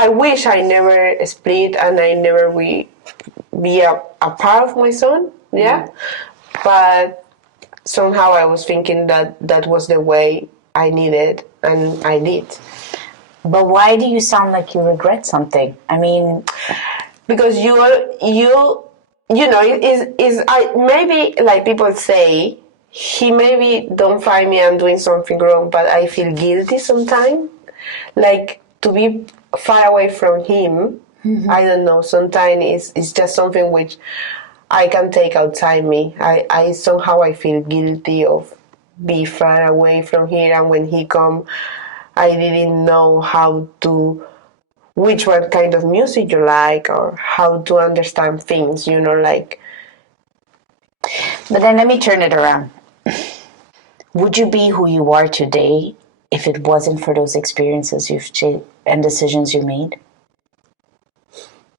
wish I never split and I never be a part of my son, yeah. But somehow I was thinking that was the way I needed, and I did. But why do you sound like you regret something? I mean, because you know is I maybe like people say he maybe don't find me I'm doing something wrong, but I feel guilty sometimes, like to be far away from him. I don't know, sometimes it's just something which I can take outside me. I somehow I feel guilty of be far away from here, and when he come I didn't know how to which one kind of music you like or how to understand things, you know, like. but then let me turn it around. Would you be who you are today if it wasn't for those experiences and decisions you made?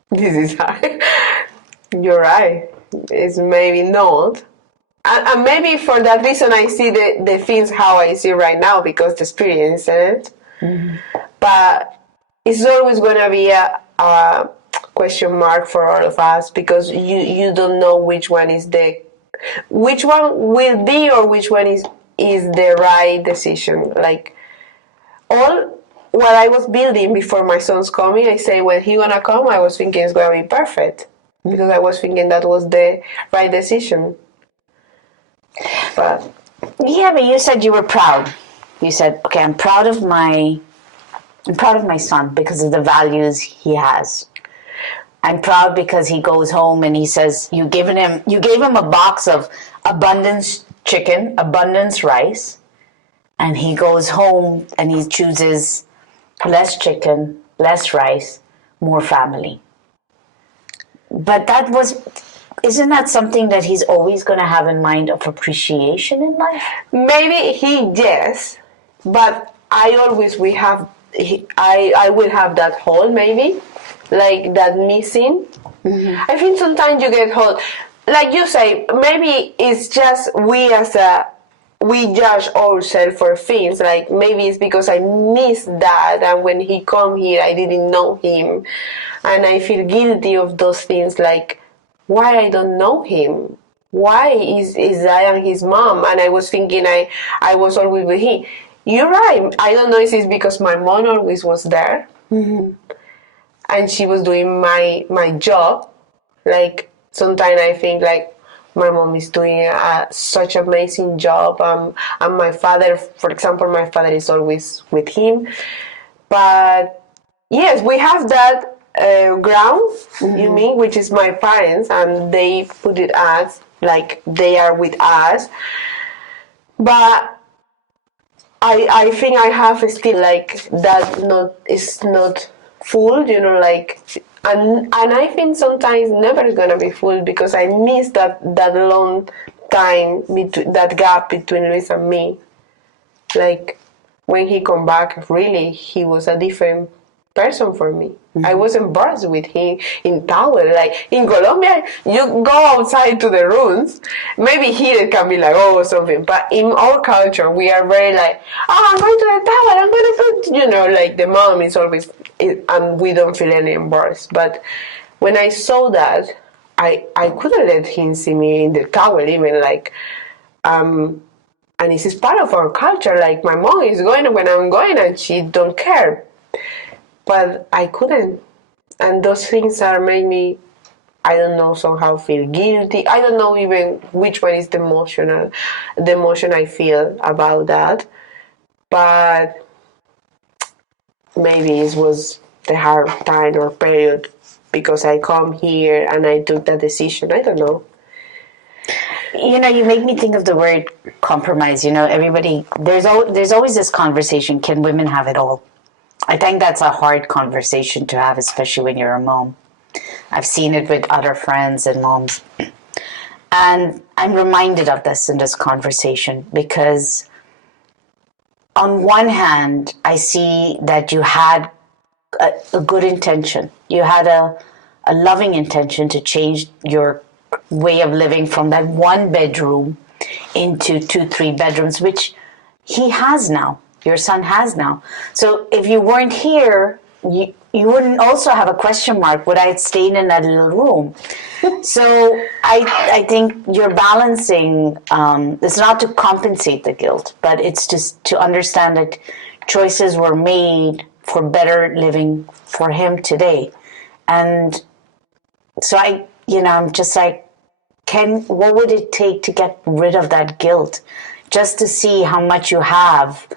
This is hard. You're right. It's maybe not. And maybe for that reason I see the things how I see right now because the experience in it. But it's always going to be a question mark for all of us because you don't know which one will be or which one is the right decision. Like all what I was building before my son's coming, I say when he gonna come, I was thinking it's gonna be perfect. because I was thinking that was the right decision. But yeah, but you said you were proud. You said, okay, I'm proud of my son because of the values he has. I'm proud because he goes home and he says you gave him a box of abundance chicken, abundance rice, and he goes home and he chooses less chicken, less rice, more family. But isn't that something that he's always going to have in mind of appreciation in life? maybe yes, but I always I will have that hole, maybe, like that missing. I think sometimes you get hole, like you say, maybe it's just we judge ourselves for things, like maybe it's because I missed that, and when he come here I didn't know him, and I feel guilty of those things, like why I don't know him, why is I am his mom, and I was thinking I was always with him. You're right, I don't know if it's because my mom always was there, and she was doing my job. Like sometimes I think like my mom is doing such amazing job, and my father, for example, my father is always with him. But yes, we have that ground, you mean, which is my parents, and they put it as like they are with us. But I think I have still like that is not full, like, and I think sometimes never gonna be full because I miss that long time between that gap between Luis and me. Like when he come back, really he was a different person for me. I was embarrassed with him in tower. Like in Colombia, you go outside to the rooms. Maybe here it can be like, oh, something. But in our culture, we are very like, oh, I'm going to the tower. I'm going to put, like the mom is always, and we don't feel any embarrassed. But when I saw that, I couldn't let him see me in the tower, even like, and this is part of our culture. Like my mom is going when I'm going, and she don't care. But I couldn't, and those things are made me, I don't know, somehow feel guilty. I don't know even which one is the emotion I feel about that. But maybe it was the hard time or period because I come here and I took that decision. I don't know. You make me think of the word compromise. Everybody, there's always this conversation, can women have it all? I think that's a hard conversation to have, especially when you're a mom. I've seen it with other friends and moms. And I'm reminded of this in this conversation because on one hand, I see that you had a good intention. You had a loving intention to change your way of living from that one bedroom into 2-3 bedrooms, which he has now. Your son has now. So if you weren't here, you wouldn't also have a question mark. Would I have stayed in that little room? So I think you're balancing. It's not to compensate the guilt, but it's just to understand that choices were made for better living for him today. And so I'm just like, what would it take to get rid of that guilt? Just to see how much you have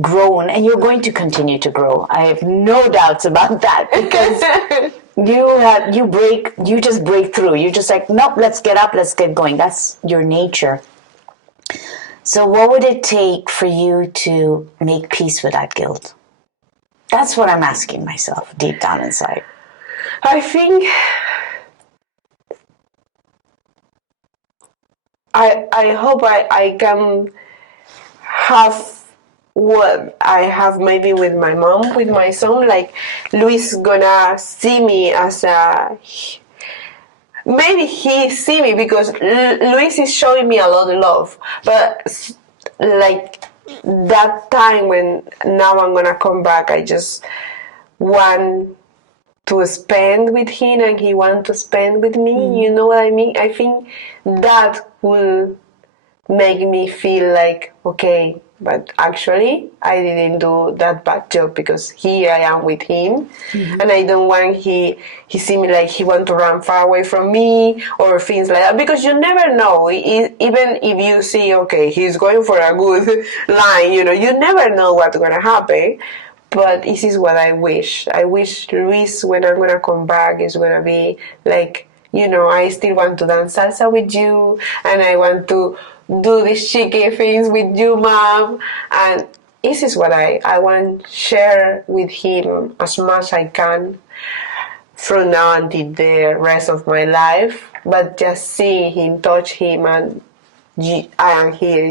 grown, and you're going to continue to grow. I have no doubts about that because you just break through. You're just like, nope, let's get up, let's get going. That's your nature. So what would it take for you to make peace with that guilt? That's what I'm asking myself deep down inside. I think I hope I can have what I have maybe with my mom, with my son. Like Luis gonna see me as maybe he see me because Luis is showing me a lot of love, but like that time when now I'm gonna come back, I just want to spend with him and he want to spend with me. You know what I mean? I think that will make me feel like, okay, but actually I didn't do that bad job, because here I am with him, and I don't want he see me like he want to run far away from me or things like that, because you never know. Even if you see, okay, he's going for a good line, you never know what's gonna happen. But this is what I wish. I wish Luis, when I'm gonna come back, is gonna be like, I still want to dance salsa with you, and I want to do these cheeky things with you, mom. And this is what I want to share with him as much as I can from now until the rest of my life. But just seeing him, touch him, and I am here,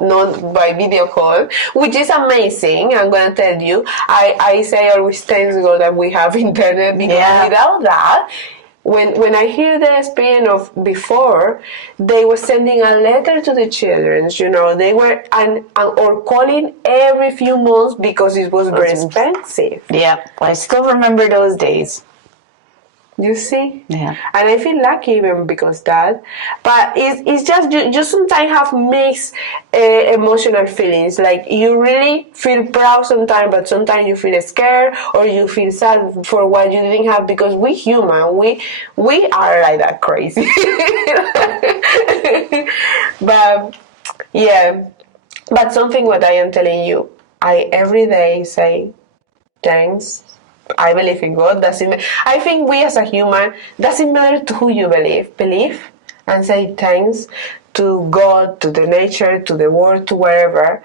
not by video call, which is amazing. I'm going to tell you, I say always thanks God that we have internet, because without that, when I hear the experience of before, they were sending a letter to the children, they were or calling every few months, because it was very expensive. Yeah, I still remember those days. You see? Yeah. And I feel lucky even because that. But it's just, you sometimes have mixed emotional feelings. Like, you really feel proud sometimes, but sometimes you feel scared, or you feel sad for what you didn't have, because we human, we are like that crazy. But, yeah. But something what I am telling you, I every day say, thanks. I believe in God. I think we as a human, doesn't matter to who you believe, and say thanks to God, to the nature, to the world, to wherever,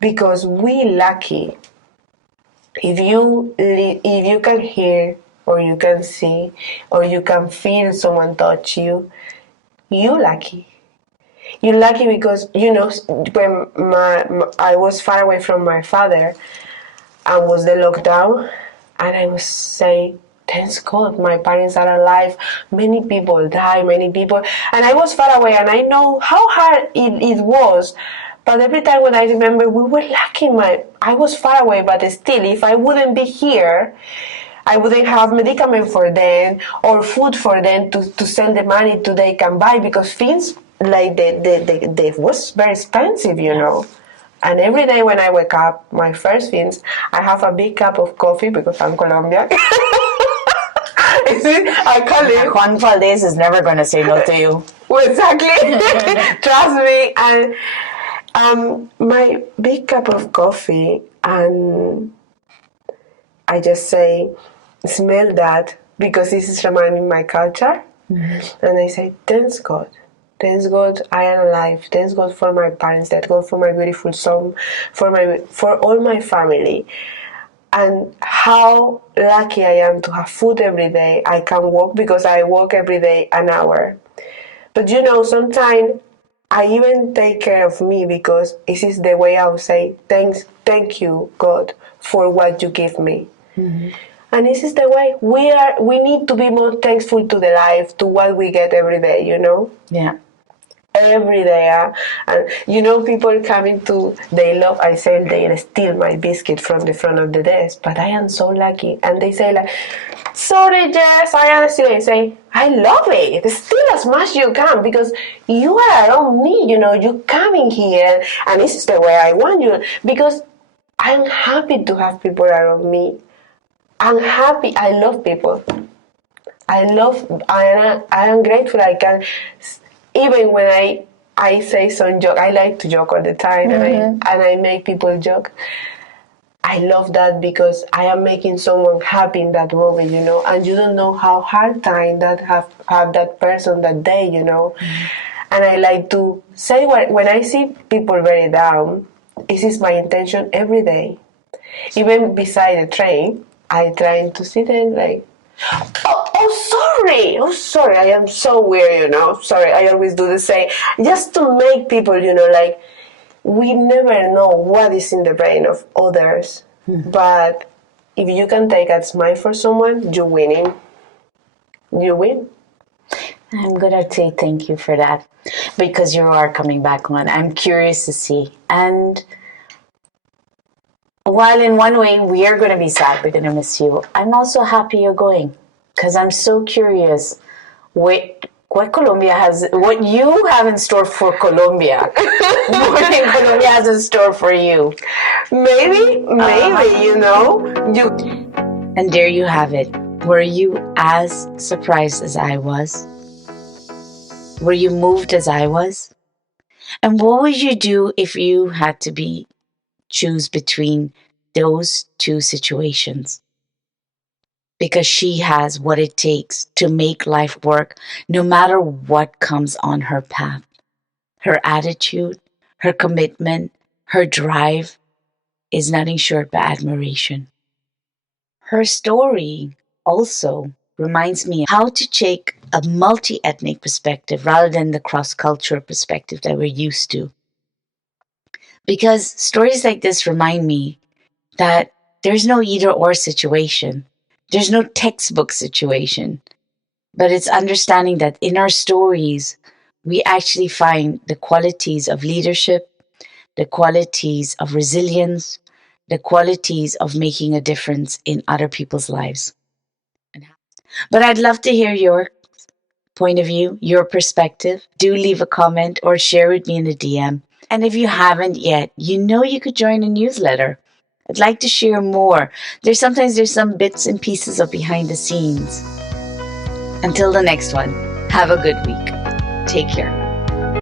because we lucky. If you can hear, or you can see, or you can feel someone touch you, you lucky. You're lucky because, when I was far away from my father, and was the lockdown, and I was saying, thanks God, my parents are alive. Many people die, and I was far away, and I know how hard it was. But every time when I remember, we were lucky. I was far away, but still, if I wouldn't be here, I wouldn't have medicament for them or food for them to send the money to they can buy, because things like they was very expensive, And every day when I wake up, my first things, I have a big cup of coffee, because I'm Colombian. I call it. Juan Valdez is never going to say no to you. Well, exactly. Trust me. And my big cup of coffee, and I just say, smell that, because this is reminding my culture. Mm-hmm. And I say, thanks God. Thanks God I am alive. Thanks God for my parents. Thanks God for my beautiful son, for all my family. And how lucky I am to have food every day. I can walk, because I walk every day an hour. But sometimes I even take care of me, because this is the way I would say, thank you God for what you give me. Mm-hmm. And this is the way we need to be more thankful to the life, to what we get every day, Yeah. Every day, and people coming to, they love, I say they steal my biscuit from the front of the desk, but I am so lucky, and they say like, sorry Jess, I am stealing. I say, I love it, steal as much as you can, because you are around me, you coming here, and this is the way I want you, because I'm happy to have people around me. I'm happy, I love people. I am grateful I can. Even when I say some joke, I like to joke all the time, mm-hmm. and I make people joke. I love that, because I am making someone happy in that moment, and you don't know how hard time that have that person that day, Mm-hmm. And I like to say, when I see people very down, this is my intention every day. Even beside the train, I try to sit there like, oh sorry, I am so weird, sorry, I always do the same, just to make people, like, we never know what is in the brain of others, but if you can take a smile for someone, you're winning. You win. I'm gonna say thank you for that, because you are coming back on. I'm curious to see, and while in one way we are going to be sad, we're going to miss you, I'm also happy you're going, because I'm so curious what you have in store for Colombia, more than Colombia has in store for you. Maybe, you know. And there you have it. Were you as surprised as I was? Were you moved as I was? And what would you do if you had to choose between those two situations? Because she has what it takes to make life work no matter what comes on her path. Her attitude, her commitment, her drive is nothing short but admiration. Her story also reminds me how to take a multi-ethnic perspective rather than the cross-cultural perspective that we're used to. Because stories like this remind me that there's no either or situation. There's no textbook situation. But it's understanding that in our stories, we actually find the qualities of leadership, the qualities of resilience, the qualities of making a difference in other people's lives. But I'd love to hear your point of view, your perspective. Do leave a comment or share with me in the DM. And if you haven't yet, you know you could join a newsletter. I'd like to share more. There's some bits and pieces of behind the scenes. Until the next one, have a good week. Take care.